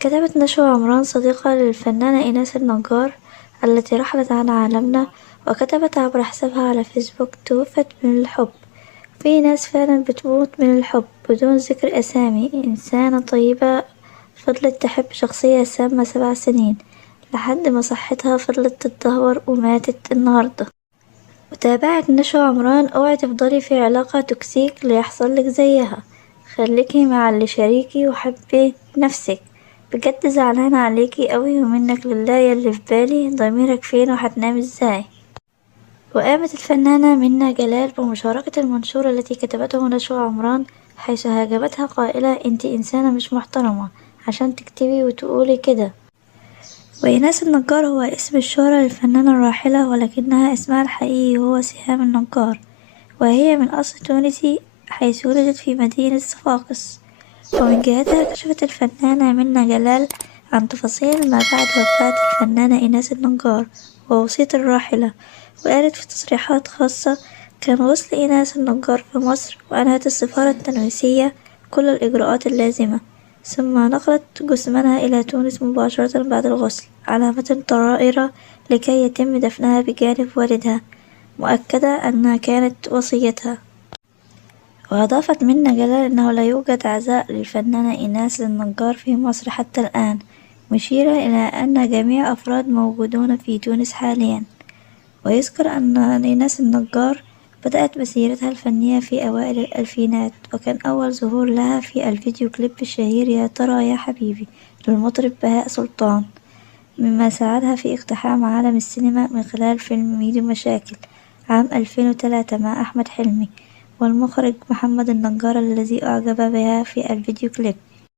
كتبت نشوى عمران صديقة للفنانة إيناس النجار التي رحلت عن عالمنا، وكتبت عبر حسابها على فيسبوك: توفت من الحب. في ناس فعلا بتموت من الحب بدون ذكر أسامي. إنسانة طيبة فضلت تحب شخصية سامة 7 سنين لحد ما صحتها فضلت تتدهور وماتت النهاردة. وتابعت نشوى عمران: اوعي تفضلي في علاقة توكسيك ليحصلك زيها، خليكي مع اللي شريكي وحبي نفسك. بجد زعلانة عليكي قوي، ومنك لله ياللي في بالي ضميرك فين وهتنام ازاي. وقامت الفنانة منى جلال بمشاركة المنشور التي كتبته نشوى عمران، حيث هاجمتها قائلة: انتي انسانة مش محترمة عشان تكتبي وتقولي كده. وإيناس النجار هو اسم الشهرة للفنانة الراحلة، ولكنها اسمها الحقيقي هو سهام النجار، وهي من أصل تونسي حيث ولدت في مدينة صفاقس. ومن جهتها كشفت الفنانة منى جلال عن تفاصيل ما بعد وفاة الفنانة إيناس النجار ووصية الراحلة، وقالت في تصريحات خاصة: كان وصل إيناس النجار في مصر، وأنهت السفارة التونسية كل الإجراءات اللازمة، ثم نقلت جثمانها إلى تونس مباشرة بعد الغسل على متن طائرة لكي يتم دفنها بجانب والدها، مؤكدة أنها كانت وصيتها. وأضافت منى جلال أنه لا يوجد عزاء للفنانة إيناس النجار في مصر حتى الآن، مشيرة إلى أن جميع أفراد موجودون في تونس حاليا. ويذكر أن إيناس النجار بدأت مسيرتها الفنية في أوائل الألفينات، وكان أول ظهور لها في الفيديو كليب الشهير يا ترى يا حبيبي للمطرب بهاء سلطان، مما ساعدها في اقتحام عالم السينما من خلال فيلم ميدو مشاكل عام 2003 مع أحمد حلمي والمخرج محمد النجار الذي أعجب بها في الفيديو كليب.